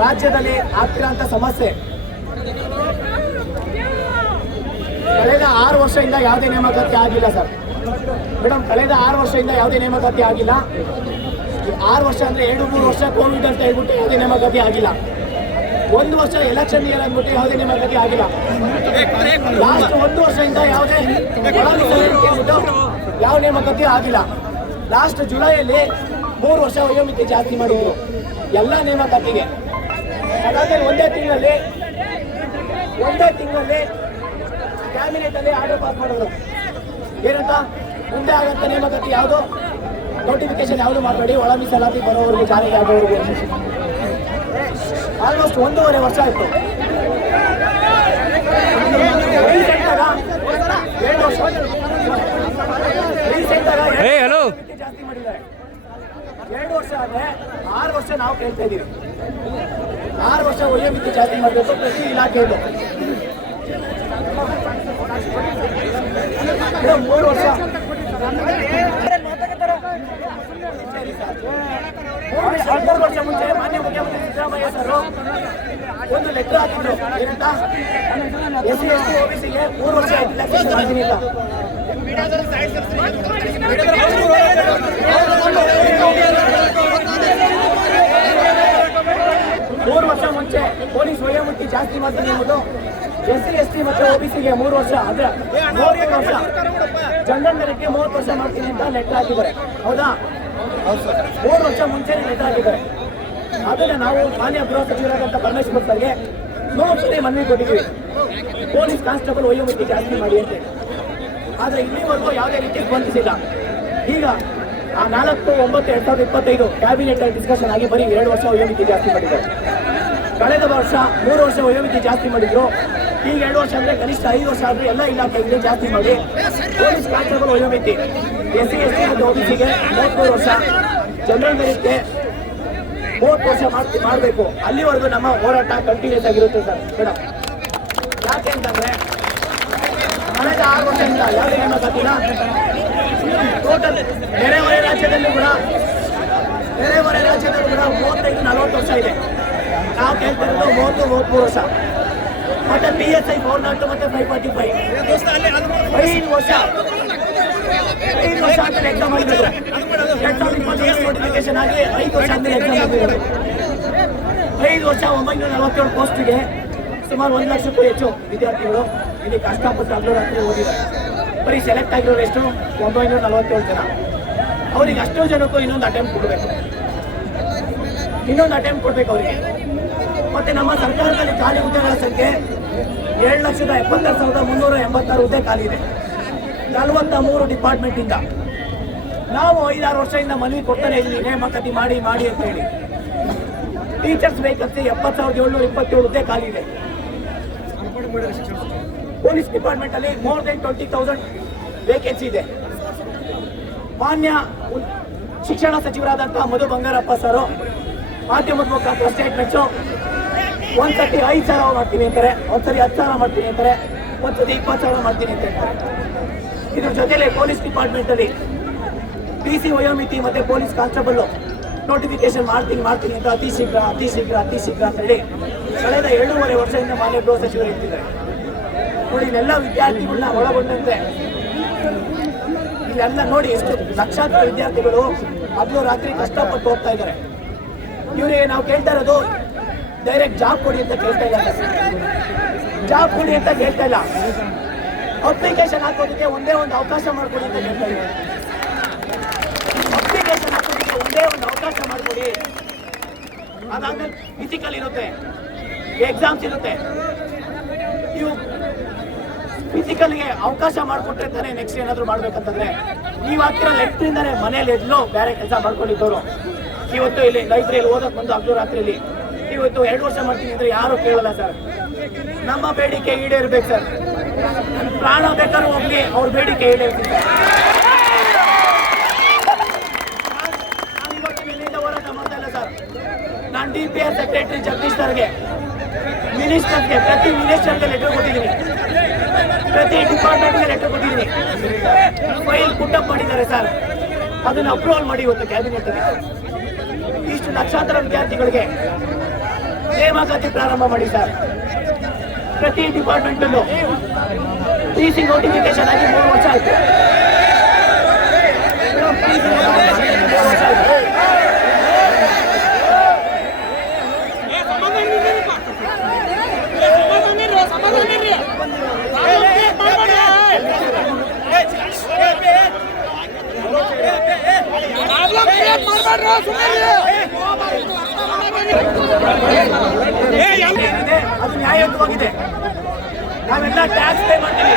ರಾಜ್ಯದಲ್ಲಿ ಆಗ್ತಿರೋಂಥ ಸಮಸ್ಯೆ. ಕಳೆದ ಆರು ವರ್ಷದಿಂದ ಯಾವುದೇ ನೇಮಕಾತಿ ಆಗಿಲ್ಲ ಸರ್. ಮೇಡಮ್, ಕಳೆದ ಆರು ವರ್ಷದಿಂದ ಯಾವುದೇ ನೇಮಕಾತಿ ಆಗಿಲ್ಲ. ಆರು ವರ್ಷ ಅಂದ್ರೆ ಎರಡು, ಮೂರು ವರ್ಷ ಕೋವಿಡ್ ಅಂತ ಹೇಳ್ಬಿಟ್ಟು ಯಾವುದೇ ನೇಮಕಾತಿ ಆಗಿಲ್ಲ. ಒಂದು ವರ್ಷ ಎಲೆಕ್ಷನ್ ಇಯರ್ ಅಂದ್ಬಿಟ್ಟು ಯಾವುದೇ ನೇಮಕಾತಿ ಆಗಿಲ್ಲ. ಲಾಸ್ಟ್ ಒಂದು ವರ್ಷದಿಂದ ಯಾವುದೇ ಯಾವ ನೇಮಕಾತಿ ಆಗಿಲ್ಲ. ಲಾಸ್ಟ್ ಜುಲೈಯಲ್ಲಿ ಮೂರು ವರ್ಷ ವಯೋಮಿತಿ ಜಾಸ್ತಿ ಮಾಡಿದ್ರು. ಎಲ್ಲ ನೇಮಕಾತಿಗೆ. ಅದಾದ್ಮೇಲೆ ಒಂದೇ ತಿಂಗಳಲ್ಲಿ ಒಂದೇ ತಿಂಗಳಲ್ಲಿ ಕ್ಯಾಬಿನೆಟ್ ಅಲ್ಲಿ ಆರ್ಡರ್ ಪಾಸ್ ಮಾಡೋದು. ಏನಂತ? ಮುಂದೆ ಆಗಂತ ನೇಮಕಾತಿ ಯಾವುದು? ನೋಟಿಫಿಕೇಶನ್ ಯಾವುದು ಮಾಡಬೇಡಿ. ಒಳ ಮೀಸಲಾತಿ ಬರೋವರೆಗೂ ಜಾರಿಗೆ ಆಗೋವರೆಗೂ. ಆಲ್ಮೋಸ್ಟ್ ಒಂದೂವರೆ ವರ್ಷ ಆಯಿತು. ಜಾಸ್ತಿ ಮಾಡಿದ್ದಾರೆ. ಎರಡು ವರ್ಷ ಆದ್ರೆ ಆರು ವರ್ಷ ನಾವು ಕೇಳ್ತಾ ವರ್ಷ ಒಳ್ಳೆ ರೀತಿ ಜಾಸ್ತಿ ಮಾಡಬೇಕು ಪ್ರತಿ ಇಲಾಖೆಯಲ್ಲೂ ಮೂರು ವರ್ಷ. ಹದಿನಾರು ವರ್ಷ ಮುಂಚೆ ಮಾನ್ಯ ಮುಖ್ಯಮಂತ್ರಿ ಸಿದ್ದರಾಮಯ್ಯ ಸರ್ ಒಂದು ಲೆಕ್ಕ ಹಾಕಿದ್ರು ಏನಂತ? ಎಸ್ ಸಿ ಎಸ್ ಟಿ ಓಬಿಸಿಗೆ ಮೂರು ವರ್ಷ ರಿಲ್ಯಾಕ್ಸೇಷನ್ ಮಾಡ್ತೀನಿ ಅಂತ ಮೂರು ವರ್ಷ ಮುಂಚೆ ಪೊಲೀಸ್ ವಯೋಮಿತಿ ಜಾಸ್ತಿ ಮಾಡ್ತೀನಿ ಎಂಬುದು ಎಸ್ ಸಿ ಎಸ್ ಟಿ ಮತ್ತು ಒಬಿಸಿಗೆ ಮೂರು ವರ್ಷ ಅಂದ್ರೆ ಮೂವತ್ತು ವರ್ಷ. ಜನರಲ್ ಮೆರಿಟ್ಗೆ ಮೂವತ್ತು ವರ್ಷ ಮಾಡ್ತೀನಿ ಅಂತ ಲೆಟ್ ಹಾಕಿದ್ದಾರೆ. ಹೌದಾ? ಮೂರು ವರ್ಷ ಮುಂಚೆ ಲೆಕ್ಕ ಹಾಕಿದ್ದಾರೆ. ಅದನ್ನ ನಾವು ಮಾನ್ಯ ಗೃಹ ಸಚಿವರಾದಂಥ ಪರಮೇಶ್ವರ್ ಸರ್ಗೆ ನೂರು ಸರಿ ಮನವಿ ಕೊಟ್ಟಿದ್ವಿ ಪೊಲೀಸ್ ಕಾನ್ಸ್ಟೇಬಲ್ ವಯೋಮಿತಿ ಜಾಸ್ತಿ ಮಾಡಿ ಅಂತ. ಆದ್ರೆ ಇಲ್ಲಿವರೆಗೂ ಯಾವುದೇ ರೀತಿ ಸ್ಪಂದಿಸಿಲ್ಲ ಈಗ ಆ ನಾಲ್ಕು ಒಂಬತ್ತು ಎರಡ್ ಸಾವಿರದ ಇಪ್ಪತ್ತೈದು ಕ್ಯಾಬಿನೆಟ್ ಡಿಸ್ಕಷನ್ ಆಗಿ ಬರೀ ಎರಡು ವರ್ಷ ವಯೋಮಿತಿ ಜಾಸ್ತಿ ಮಾಡಿದ್ದಾರೆ. ಕಳೆದ ವರ್ಷ ಮೂರು ವರ್ಷ ವಯೋಮಿತಿ ಜಾಸ್ತಿ ಮಾಡಿದ್ರು. ಈಗ ಎರಡು ವರ್ಷ ಅಂದ್ರೆ ಕನಿಷ್ಠ ಐದು ವರ್ಷ ಆದ್ರೆ ಎಲ್ಲ ಇಲಾಖೆಗಳಿಗೆ ಜಾಸ್ತಿ ಮಾಡಿ. ಪೊಲೀಸ್ ಕಾನ್ಸ್ಟೇಬಲ್ ವಯೋಮಿತಿ ಎಸ್ ಸಿ ಎಸ್ ಸಿ ಮತ್ತು ಓಬಿಸಿಗೆ ಮೂವತ್ಮೂರು ವರ್ಷ. ಜನರಲ್ ಮೆರಿಟ್ಗೆ ಮೂವತ್ತು ವರ್ಷ ಮಾಡ್ತಿ ಮಾಡಬೇಕು. ಅಲ್ಲಿವರೆಗೂ ನಮ್ಮ ಹೋರಾಟ ಕಂಟಿನ್ಯೂಸ್ ಆಗಿರುತ್ತೆ ಸರ್. ಮೇಡಮ್ ಯಾಕೆ ಅಂತಂದ್ರೆ, ಕಳೆದ ಆರು ವರ್ಷದಿಂದ ಯಾವುದೇ ನೇಮಕಾತಿನ ಟೋಟಲ್ ಬೇರೆ ಬೇರೆ ರಾಜ್ಯದಲ್ಲಿ ಕೂಡ ಬೇರೆ ಬೇರೆ ರಾಜ್ಯದಲ್ಲಿ ಕೂಡ ಮೂವತ್ತೈದು ನಲವತ್ತು ವರ್ಷ ಇದೆ. ನಾವು ಕೇಳ್ತಿರೋದು ಮೂವತ್ತು, ಮೂವತ್ಮೂರು ವರ್ಷ. ಮತ್ತೆ P S I four not ಮತ್ತೆ ಫೈವ್ ಫಾರ್ಟಿ ಫೈವ್ ಐದು ವರ್ಷ. ಐದು ವರ್ಷ ಆದ್ಮೇಲೆ ಎಕ್ಸಾಮ್ ಆಗಿದ್ರು ಎರಡ್ ಸಾವಿರದ ಇಪ್ಪತ್ತೊಂದು ನೋಟಿಫಿಕೇಶನ್ ಆಗಿ ಐದು ವರ್ಷ ಆದ್ಮೇಲೆ ಎಕ್ಸಾಮ್ ಐದು ವರ್ಷ ಒಂಬೈನೂರ ನಲವತ್ತೇಳು ಪೋಸ್ಟ್ಗೆ ಸುಮಾರು ಒಂದು ಲಕ್ಷಕ್ಕೂ ಹೆಚ್ಚು ವಿದ್ಯಾರ್ಥಿಗಳು ಇಲ್ಲಿ ಕಷ್ಟಪಟ್ಟು ಹಗಲು ರಾತ್ರಿ ಓದಿದ್ದಾರೆ. ಬರೀ ಸೆಲೆಕ್ಟ್ ಆಗಿರೋರು ಎಷ್ಟು ಒಂಬೈನೂರ ನಲವತ್ತೇಳು ಜನ. ಅವ್ರಿಗೆ ಅಷ್ಟೋ ಜನಕ್ಕೂ ಇನ್ನೊಂದು ಅಟೆಂಪ್ಟ್ ಕೊಡಬೇಕು. ಇನ್ನೊಂದು ಅಟೆಂಪ್ಟ್ ಕೊಡ್ಬೇಕು ಅವರಿಗೆ. ಮತ್ತೆ ನಮ್ಮ ಸರ್ಕಾರದಲ್ಲಿ ಖಾಲಿ ಹುದ್ದೆಗಳ ಸಂಖ್ಯೆ ಏಳು ಲಕ್ಷದ ಎಪ್ಪತ್ತಾರು ಸಾವಿರದ ಮುನ್ನೂರ ಎಂಬತ್ತಾರು ಹುದ್ದೆ ಖಾಲಿ ಇದೆ. ನಲವತ್ತ ಮೂರು ಡಿಪಾರ್ಟ್ಮೆಂಟ್ ಇಂದ. ನಾವು ಐದಾರು ವರ್ಷದಿಂದ ಮನವಿ ಕೊಡ್ತಾನೆ ಇಲ್ಲಿ ನೇಮಕತಿ ಮಾಡಿ ಮಾಡಿ ಅಂತ ಹೇಳಿ. ಟೀಚರ್ಸ್ ವೇಕೆನ್ಸಿ ಎಪ್ಪತ್ತು ಸಾವಿರದ ಏಳ್ನೂರ ಇಪ್ಪತ್ತೇಳು ಹುದ್ದೆ ಖಾಲಿ ಇದೆ. ಪೊಲೀಸ್ ಡಿಪಾರ್ಟ್ಮೆಂಟ್ ಅಲ್ಲಿ more than twenty thousand vacancy ಇದೆ. ಮಾನ್ಯ ಶಿಕ್ಷಣ ಸಚಿವರಾದಂತಹ ಮಧು ಬಂಗಾರಪ್ಪ ಸರ್, ಮಾಧ್ಯಮದ ಮುಖಾಂತರ ಸ್ಟೇಟ್ಮೆಂಟ್ಸು ಒಂದ್ಸತಿ ಐದು ಸಾವಿರ ಮಾಡ್ತೀನಿ ಅಂತಾರೆ ಒಂದ್ಸರಿ ಹತ್ತು ಸಾವಿರ ಮಾಡ್ತೀನಿ ಅಂತಾರೆ ಒಂದ್ಸತಿ ಇಪ್ಪತ್ತು ಸಾವಿರ ಮಾಡ್ತೀನಿ ಅಂತ ಇದ್ರ ಜೊತೆಲೆ ಪೊಲೀಸ್ ಡಿಪಾರ್ಟ್ಮೆಂಟ್ ಅಲ್ಲಿ ಪಿ ಸಿ ವಯೋಮಿತಿ ಮತ್ತೆ ಪೊಲೀಸ್ ಕಾನ್ಸ್ಟೇಬಲ್ ನೋಟಿಫಿಕೇಶನ್ ಮಾಡ್ತೀನಿ ಮಾಡ್ತೀನಿ ಅಂತ ಅತಿ ಶೀಘ್ರ ಅತಿ ಶೀಘ್ರ ಅತಿ ಶೀಘ್ರ ಅಂತ ಹೇಳಿ ಕಳೆದ ಏಳೂವರೆ ವರ್ಷದಿಂದ ಮಾನ್ಯ ಗೃಹ ಸಚಿವರು ಇರ್ತಿದ್ದಾರೆ ನೋಡಿ, ಇಲ್ಲೆಲ್ಲ ವಿದ್ಯಾರ್ಥಿಗಳನ್ನ ಒಳಗೊಂಡಂತೆ. ಇಲ್ಲೆಲ್ಲ ನೋಡಿ, ಎಷ್ಟು ಲಕ್ಷಾಂತರ ವಿದ್ಯಾರ್ಥಿಗಳು ಅದು ರಾತ್ರಿ ಕಷ್ಟಪಟ್ಟು ಹೋಗ್ತಾ ಇದ್ದಾರೆ. ಇವರಿಗೆ ನಾವು ಕೇಳ್ತಾ ಇರೋದು ಡೈರೆಕ್ಟ್ ಜಾಬ್ ಕೊಡಿ ಅಂತ ಕೇಳ್ತಾ ಇಲ್ಲ. ಜಾಬ್ ಕೊಡಿ ಅಂತ ಕೇಳ್ತಾ ಇಲ್ಲ. ಅಪ್ಲಿಕೇಶನ್ ಹಾಕೋದಕ್ಕೆ ಒಂದೇ ಒಂದು ಅವಕಾಶ ಮಾಡ್ಕೊಡಿ ಅಂತ ಕೇಳ್ತಾ ಇಲ್ಲ. ಅಪ್ಲಿಕೇಶನ್ ಹಾಕೋದಕ್ಕೆ ಒಂದೇ ಒಂದು ಅವಕಾಶ ಮಾಡ್ಕೊಡಿ. ಅದಾದ್ಮೇಲೆ ಫಿಸಿಕಲ್ ಇರುತ್ತೆ. ಎಕ್ಸಾಮ್ಸ್ ಇರುತ್ತೆ. ನೀವು ಫಿಸಿಕಲ್ಗೆ ಅವಕಾಶ ಮಾಡಿಕೊಟ್ರೆ ತಾನೇ ನೆಕ್ಸ್ಟ್ ಏನಾದರೂ ಮಾಡ್ಬೇಕಂತಂದ್ರೆ, ನೀವು ಹಾಕಿರೋ ಲೆಟ್ರಿಂದಾನೆ ಮನೇಲಿ ಎದ್ಲು ಬೇರೆ ಕೆಲಸ ಮಾಡ್ಕೊಂಡಿದ್ದವರು. ಇವತ್ತು ಇಲ್ಲಿ ಲೈಬ್ರರಿಯಲ್ಲಿ ಓದಕ್ ಬಂದು ಹಗ್ಲು ರಾತ್ರಿಯಲ್ಲಿ ಇವತ್ತು ಎರಡು ವರ್ಷ ಮಾಡ್ತೀನಿ ಅಂದ್ರೆ ಯಾರು ಕೇಳಲ್ಲ ಸರ್ ನಮ್ಮ ಬೇಡಿಕೆ ಈಡೇರ್ಬೇಕು ಸರ್ ಪ್ರಾಣ ಬೇಕಾದ್ರೂ ಹೋಗ್ಲಿ, ಅವ್ರ ಬೇಡಿಕೆ ಈಡೇರ್ತೀನಿ ಸರ್ ನಾನು sir D P R secretary Jagadish ಸರ್ಗೆ ಮಿನಿಸ್ಟರ್ಗೆ ಪ್ರತಿ ಮಿನಿಸ್ಟರ್ಗೆ ಲೆಟರ್ ಕೊಟ್ಟಿದ್ದೀನಿ. ಪ್ರತಿ ಡಿಪಾರ್ಟ್ಮೆಂಟ್ಗೆ ಲೆಟರ್ ಕೊಟ್ಟಿದ್ದೀನಿ. ಫೈಲ್ ಪುಟ್ಟಪ್ ಮಾಡಿದ್ದಾರೆ ಸರ್ ಅದನ್ನ ಅಪ್ರೂವಲ್ ಮಾಡಿ ಇವತ್ತು ಕ್ಯಾಬಿನೆಟ್ ಇಷ್ಟು ಲಕ್ಷಾಂತರ ವಿದ್ಯಾರ್ಥಿಗಳಿಗೆ ನೇಮಕಾತಿ ಪ್ರಾರಂಭ ಮಾಡಿದ್ದಾರೆ ಪ್ರತಿ ಡಿಪಾರ್ಟ್ಮೆಂಟ್ ಅಲ್ಲೂ ಸಿ ನೋಟಿಫಿಕೇಶನ್ ಆಗಿ ಮೂರು ವರ್ಷ ಆಯಿತು ಮಾಡ್ಬಾರ್ದು ಸುಮ್ಮನೆ ಅದು ನ್ಯಾಯಯುತವಾಗಿದೆ. ನಾವೆಲ್ಲ ಟ್ಯಾಕ್ಸ್ ಪೇ ಮಾಡ್ತೀವಿ.